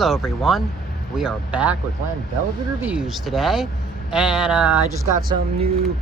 Hello everyone, we are back with DareDevil reviews today, and I just got some new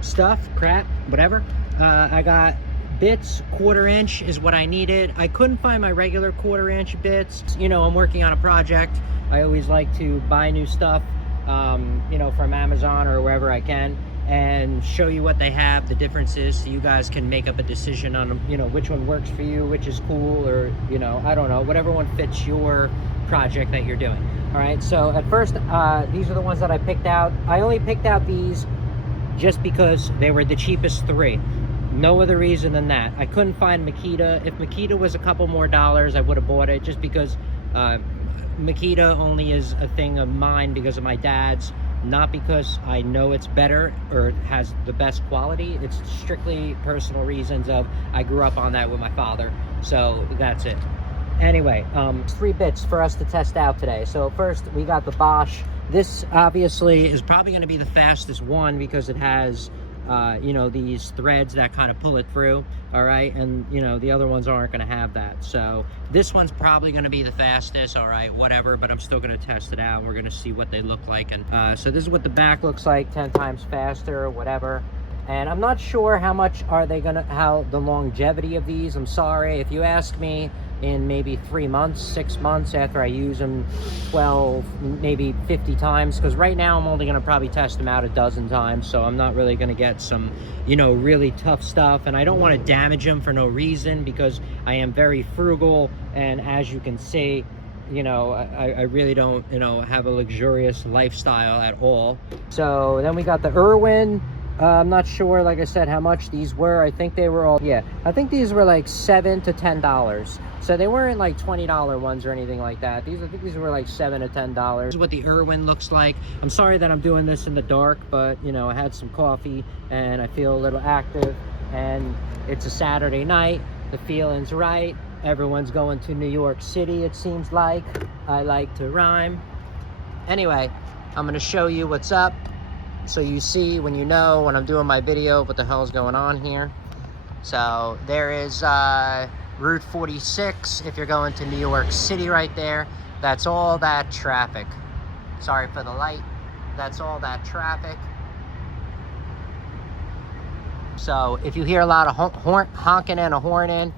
stuff, crap, whatever. I got bits, 1/4 inch is what I needed. I couldn't find my regular 1/4 inch bits. You know, I'm working on a project. I always like to buy new stuff, you know, from Amazon or wherever I can, and show you what they have, the differences, so you guys can make up a decision on, you know, which one works for you, which is cool, or, you know, I don't know, whatever one fits your project that you're doing. All right, so at first, these are the ones that I picked out. I only picked out these just because they were the cheapest 3. No other reason than that. I couldn't find Makita. If Makita was a couple more dollars, I would have bought it, just because Makita only is a thing of mine because of my dad's, not because I know it's better or has the best quality. It's strictly personal reasons of I grew up on that with my father, so that's it. Anyway, 3 bits for us to test out today. So first we got the Bosch. This obviously is probably going to be the fastest one because it has you know, these threads that kind of pull it through. All right, and you know, the other ones aren't going to have that, so this one's probably going to be the fastest. All right, whatever, but I'm still going to test it out. We're going to see what they look like. And so this is what the back looks like, 10 times faster or whatever. And I'm not sure how much are they gonna, how the longevity of these. I'm sorry if you ask me in maybe 3 months, 6 months after I use them 12, maybe 50 times, because right now I'm only gonna probably test them out a dozen times, so I'm not really gonna get some, you know, really tough stuff. And I don't want to damage them for no reason, because I am very frugal, and as you can see, you know, I really don't, you know, have a luxurious lifestyle at all. So then we got the IRWIN. I'm not sure, like I said, how much these were. I think they were all, yeah, I think these were like $7 to $10. So they weren't like $20 ones or anything like that. I think these were like $7 to $10. This is what the IRWIN looks like. I'm sorry that I'm doing this in the dark, but you know, I had some coffee and I feel a little active, and it's a Saturday night. The feeling's right. Everyone's going to New York City, it seems like. I like to rhyme. Anyway, I'm gonna show you what's up, so you see, when you know, when I'm doing my video, what the hell is going on here. So there is Route 46 if you're going to New York City right there. That's all that traffic. Sorry for the light. That's all that traffic. So if you hear a lot of honking and a horning,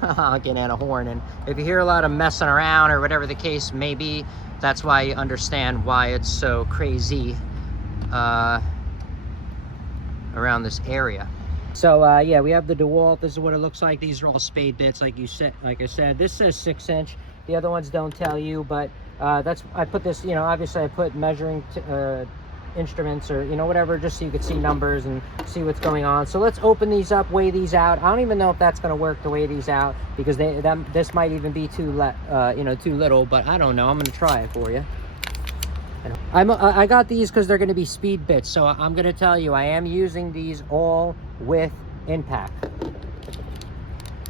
honking and a horning, if you hear a lot of messing around or whatever the case may be, that's why you understand why it's so crazy around this area. So yeah, we have the Dewalt. This is what it looks like. These are all Spade bits, like you said. Like I said, this says 6 inch. The other ones don't tell you, but that's, I put this, you know, obviously I put measuring instruments, or you know, whatever, just so you could see numbers and see what's going on. So let's open these up, weigh these out. I don't even know if that's going to work to weigh these out, because this might even be too you know, too little, but I don't know. I'm going to try it for you. I got these because they're going to be speed bits, so I'm going to tell you, I am using these all with impact.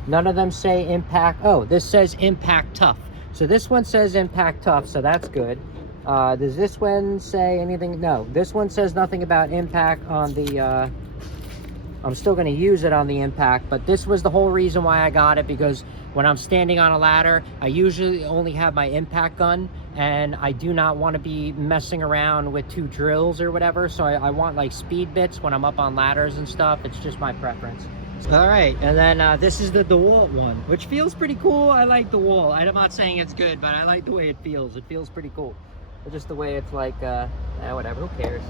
None of them say impact. Oh, this says impact tough. So this one says impact tough, so that's good. Does this one say anything? No, this one says nothing about impact on the I'm still going to use it on the impact, but this was the whole reason why I got it, because when I'm standing on a ladder, I usually only have my impact gun, and I do not want to be messing around with 2 drills or whatever, so I want like speed bits when I'm up on ladders and stuff. It's just my preference. All right, and then this is the Dewalt one, which feels pretty cool. I like Dewalt. I'm not saying it's good, but I like the way it feels. It feels pretty cool. It's just the way it's like, whatever, who cares?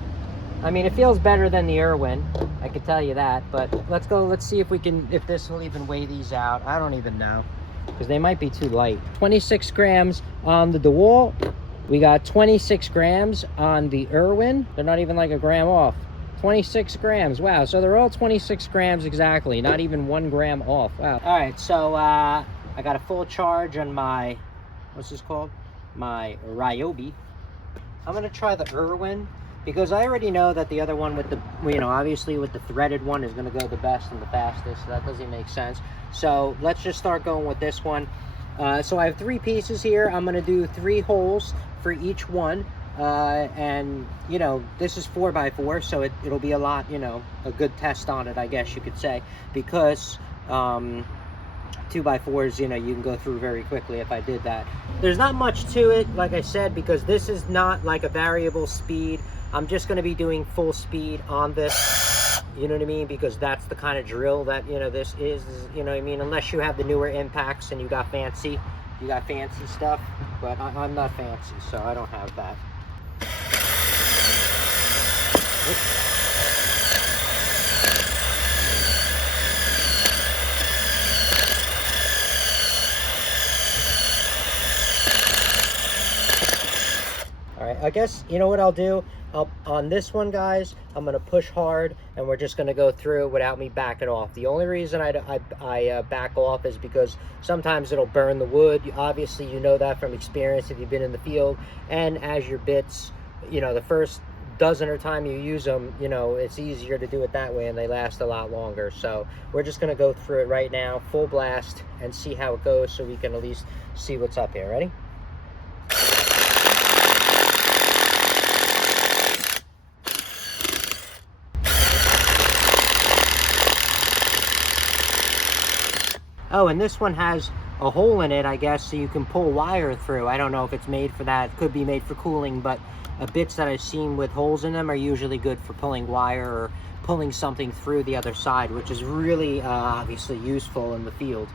I mean, it feels better than the IRWIN, I could tell you that, but let's see if we can, if this will even weigh these out. I don't even know, because they might be too light. 26 grams on the Dewalt. We got 26 grams on the IRWIN. They're not even like a gram off. 26 grams, wow, so they're all 26 grams exactly, not even 1 gram off. Wow. All right, so I got a full charge on my, what's this called? My Ryobi. I'm gonna try the IRWIN, because I already know that the other one with the, you know, obviously with the threaded one is going to go the best and the fastest, so that doesn't make sense. So let's just start going with this one. So I have 3 pieces here. I'm going to do 3 holes for each one, and you know, this is 4x4, so it'll be a lot, you know, a good test on it, I guess you could say, because 2x4s, you know, you can go through very quickly if I did that. There's not much to it, like I said, because this is not like a variable speed. I'm just going to be doing full speed on this, you know what I mean, because that's the kind of drill that, you know, this is, you know what I mean, unless you have the newer impacts and you got fancy stuff, but I'm not fancy, so I don't have that. Oops. I guess, you know what I'll do? On this one, guys, I'm going to push hard, and we're just going to go through without me backing off. The only reason I back off is because sometimes it'll burn the wood. Obviously, you know that from experience if you've been in the field. And as your bits, you know, the first dozen or time you use them, you know, it's easier to do it that way, and they last a lot longer. So we're just going to go through it right now, full blast, and see how it goes so we can at least see what's up here. Ready? Oh, and this one has a hole in it, I guess, so you can pull wire through. I don't know if it's made for that. It could be made for cooling, but bits that I've seen with holes in them are usually good for pulling wire or pulling something through the other side, which is really obviously useful in the field.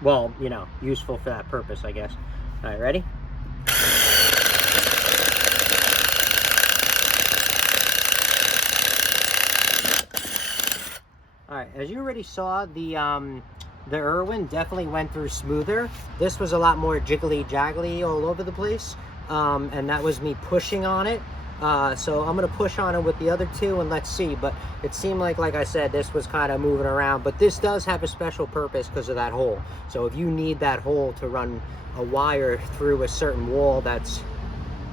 Well, you know, useful for that purpose, I guess. All right, ready? All right, as you already saw, the IRWIN definitely went through smoother. This was a lot more jiggly jaggly all over the place, and that was me pushing on it. So I'm gonna push on it with the other two and let's see. But it seemed like I said, this was kind of moving around. But this does have a special purpose because of that hole. So if you need that hole to run a wire through a certain wall that's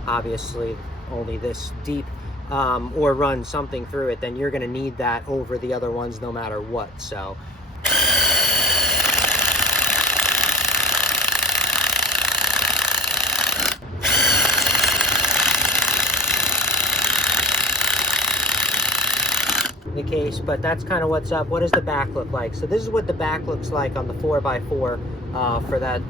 obviously only this deep, or run something through it, then you're going to need that over the other ones no matter what. So the case, but that's kind of what's up. What does the back look like? So this is what the back looks like on the 4x4 for that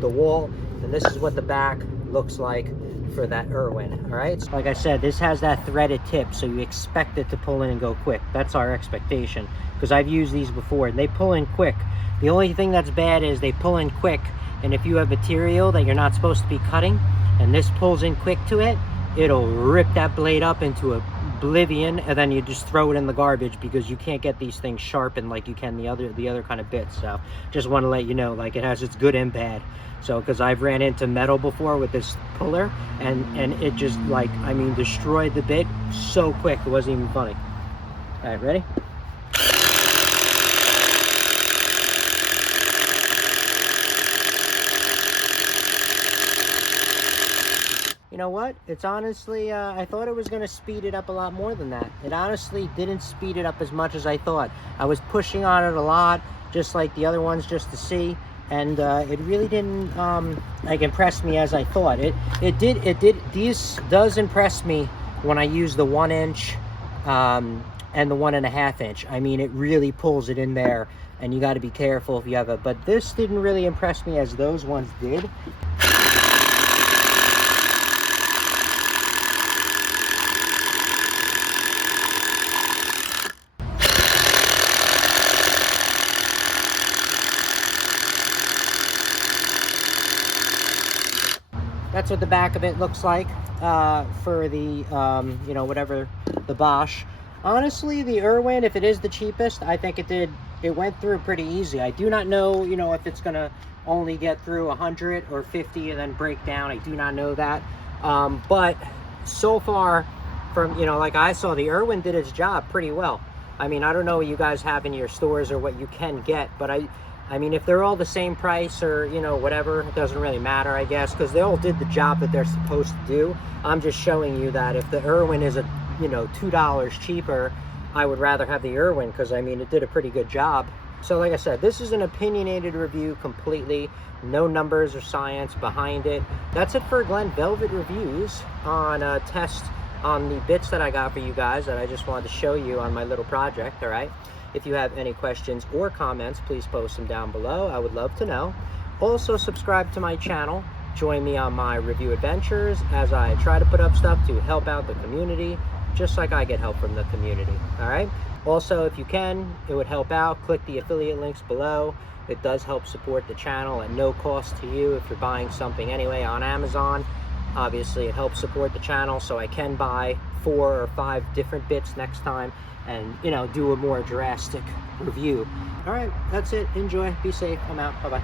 the wall, and this is what the back looks like for that IRWIN. All right, so like I said, this has that threaded tip, so you expect it to pull in and go quick. That's our expectation, because I've used these before and they pull in quick. The only thing that's bad is they pull in quick, and if you have material that you're not supposed to be cutting and this pulls in quick to it, it'll rip that blade up into oblivion, and then you just throw it in the garbage because you can't get these things sharpened like you can the other kind of bits. So just want to let you know, like, it has its good and bad. So because I've ran into metal before with this puller, and it just, like, I mean, destroyed the bit so quick it wasn't even funny. All right, ready? You know what? It's honestly, I thought it was going to speed it up a lot more than that. It honestly didn't speed it up as much as I thought. I was pushing on it a lot, just like the other ones, just to see. And it really didn't like impress me as I thought. These does impress me when I use the 1 inch and the 1.5 inch. I mean, it really pulls it in there, and you got to be careful if you have it. But this didn't really impress me as those ones did. That's what the back of it looks like for the, you know, whatever, the Bosch. Honestly, the IRWIN, if it is the cheapest, I think it went through pretty easy. I do not know, you know, if it's going to only get through 100 or 50 and then break down. I do not know that. But so far, from, you know, like I saw, the IRWIN did its job pretty well. I mean, I don't know what you guys have in your stores or what you can get, but I mean, if they're all the same price or, you know, whatever, it doesn't really matter, I guess, because they all did the job that they're supposed to do. I'm just showing you that if the IRWIN is you know, $2 cheaper, I would rather have the IRWIN, because, I mean, it did a pretty good job. So like I said, this is an opinionated review completely. No numbers or science behind it. That's it for Glen Velvet Reviews on a test on the bits that I got for you guys that I just wanted to show you on my little project, all right? If you have any questions or comments, please post them down below. I would love to know. Also, subscribe to my channel. Join me on my review adventures as I try to put up stuff to help out the community, just like I get help from the community. All right. Also, if you can, it would help out. Click the affiliate links below. It does help support the channel at no cost to you if you're buying something anyway on Amazon. Obviously, it helps support the channel so I can buy 4 or 5 different bits next time and, you know, do a more drastic review. All right, that's it. Enjoy. Be safe. I'm out. Bye-bye.